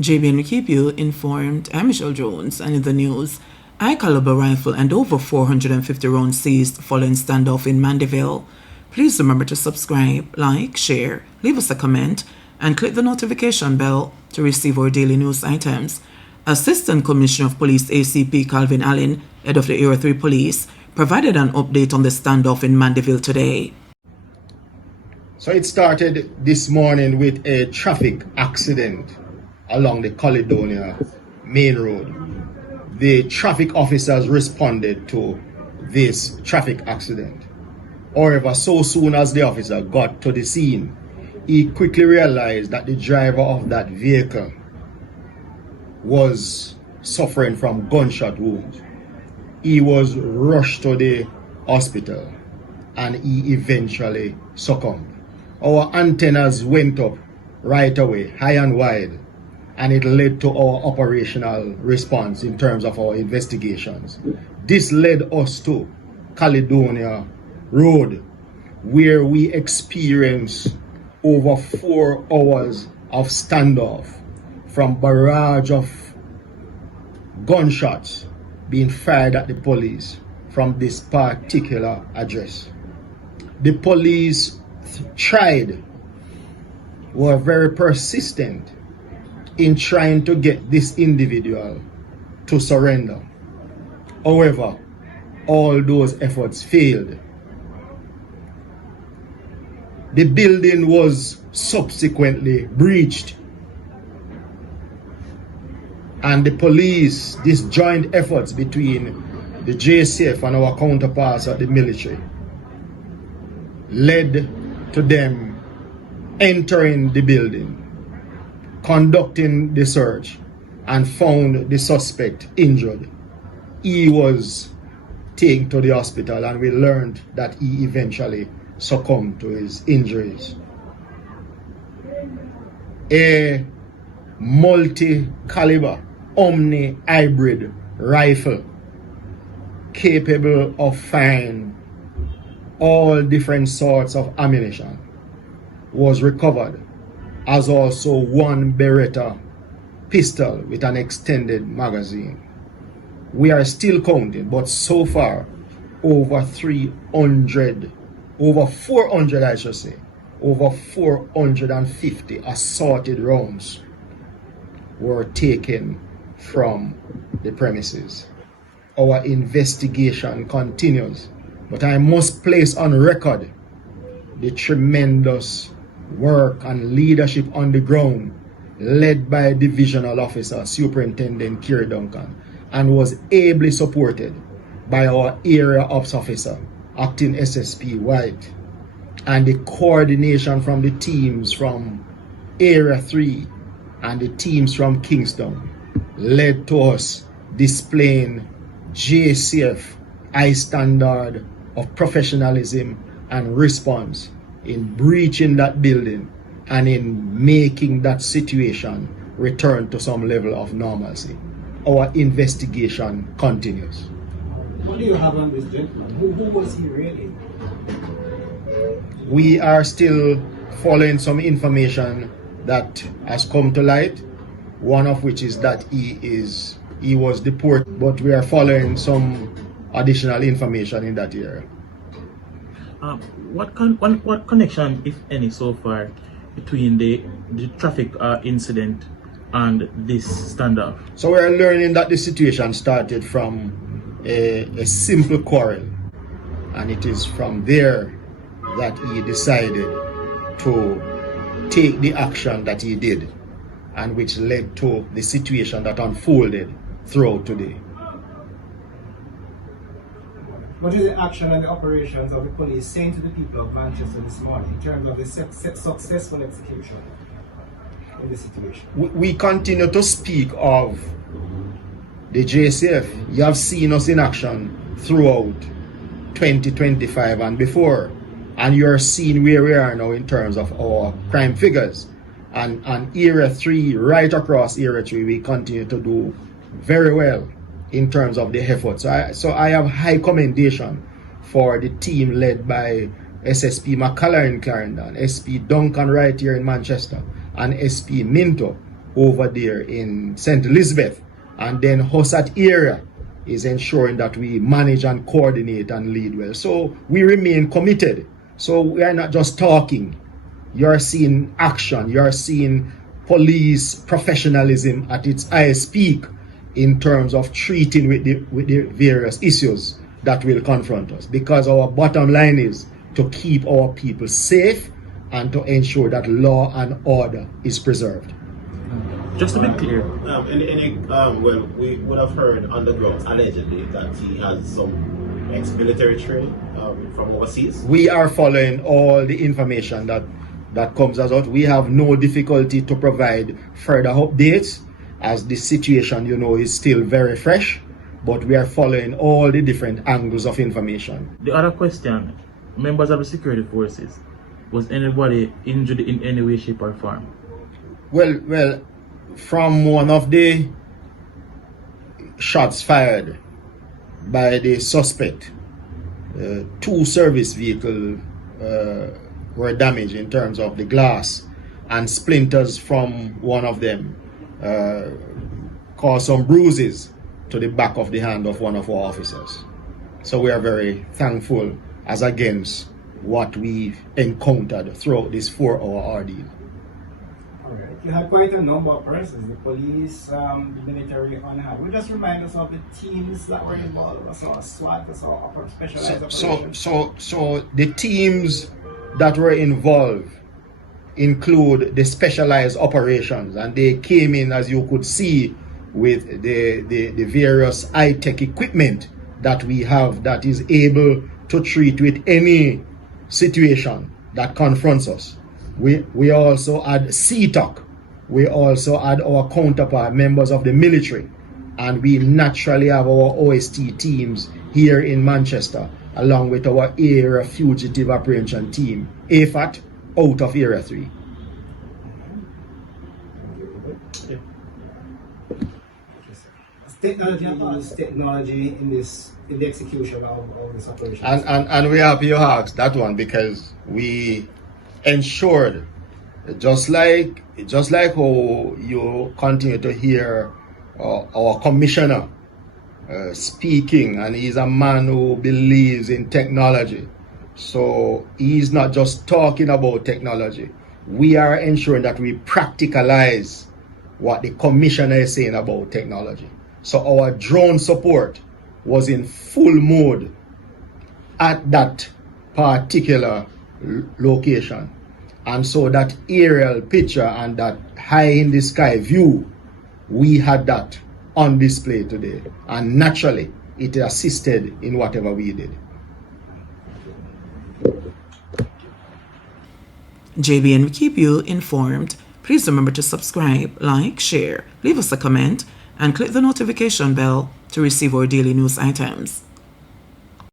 JBNN will keep you informed. I'm Michelle Jones, and in the news, high-caliber rifle and over 450 rounds seized following standoff in Mandeville. Please remember to subscribe, like, share, leave us a comment, and click the notification bell to receive our daily news items. Assistant Commissioner of Police ACP Calvin Allen, head of the Area 3 Police, provided an update on the standoff in Mandeville today. So it started this morning with a traffic accident along the Caledonia main road. The traffic officers responded to this traffic accident. However, so soon as the officer got to the scene, he quickly realized that the driver of that vehicle was suffering from gunshot wounds. He was rushed to the hospital and he eventually succumbed. Our antennas went up right away, high and wide, and it led to our operational response in terms of our investigations. This led us to Caledonia Road, where we experienced over 4 hours of standoff from barrage of gunshots being fired at the police from this particular address. The police were very persistent in trying to get this individual to surrender. However, all those efforts failed. The building was subsequently breached, and the police, disjoint efforts between the JCF and our counterparts at the military, led to them entering the building, conducting the search, and found the suspect injured. He was taken to the hospital, and we learned that he eventually succumbed to his injuries. A multi-caliber omni-hybrid rifle capable of firing all different sorts of ammunition was recovered, as also 1 Beretta pistol with an extended magazine. We are still counting, but so far over 450 assorted rounds were taken from the premises. Our investigation continues, but I must place on record the tremendous work and leadership on the ground led by Divisional Officer Superintendent Kerry Duncan, and was ably supported by our Area Ops Officer, Acting SSP White, and the coordination from the teams from Area 3 and the teams from Kingston led to us displaying JCF high standard of professionalism and response in breaching that building and in making that situation return to some level of normalcy. Our investigation continues. What do you have on this gentleman? Who was he really? We are still following some information that has come to light, one of which is that he was deported, but we are following some additional information in that area. What connection, if any, so far between the traffic incident and this standoff? So we are learning that the situation started from a simple quarrel, and it is from there that he decided to take the action that he did, and which led to the situation that unfolded throughout today. What is the action and the operations of the police saying to the people of Manchester this morning in terms of the successful execution in the situation? We continue to speak of the JCF. You have seen us in action throughout 2025 and before, and you are seeing where we are now in terms of our crime figures. And Area 3, right across Area 3, we continue to do very well in terms of the efforts. So I have high commendation for the team led by SSP McCullough in Clarendon, SP Duncan right here in Manchester, and SP Minto over there in St. Elizabeth, and then Hussat area is ensuring that we manage and coordinate and lead well. So we remain committed. So we are not just talking. You're seeing action. You're seeing police professionalism at its highest peak in terms of treating with the various issues that will confront us. Because our bottom line is to keep our people safe and to ensure that law and order is preserved. Just to be clear, well, we would have heard underground allegedly that he has some ex-military training from overseas. We are following all the information that comes as out. We have no difficulty to provide further updates as the situation, is still very fresh, but we are following all the different angles of information. the other question, members of the security forces, was anybody injured in any way, shape or form? Well, from one of the shots fired by the suspect, 2 service vehicles were damaged in terms of the glass, and splinters from one of them caused some bruises to the back of the hand of one of our officers. So we are very thankful as against what we've encountered throughout this 4-hour ordeal. Alright, you had quite a number of persons, the police, the military on hand. Will just remind us of the teams that were involved. I saw SWAT, I saw specialized operations. So the teams that were involved include the specialized operations, and they came in, as you could see, with the various high-tech equipment that we have that is able to treat with any situation that confronts us. We also add CTOC. We also add our counterpart members of the military, and we naturally have our OST teams here in Manchester, along with our Area Fugitive Apprehension Team, AFAT, out of Area 3. Technology in the execution of this operation. And we happy you asked that one, because we ensured, just like how you continue to hear our commissioner speaking, and he's a man who believes in technology. So he's not just talking about technology. We are ensuring that we practicalize what the commissioner is saying about technology. So our drone support was in full mode at that particular location. And so that aerial picture and that high in the sky view, we had that on display today. And naturally, it assisted in whatever we did. JBN will keep you informed. Please remember to subscribe, like, share, leave us a comment, and click the notification bell to receive our daily news items.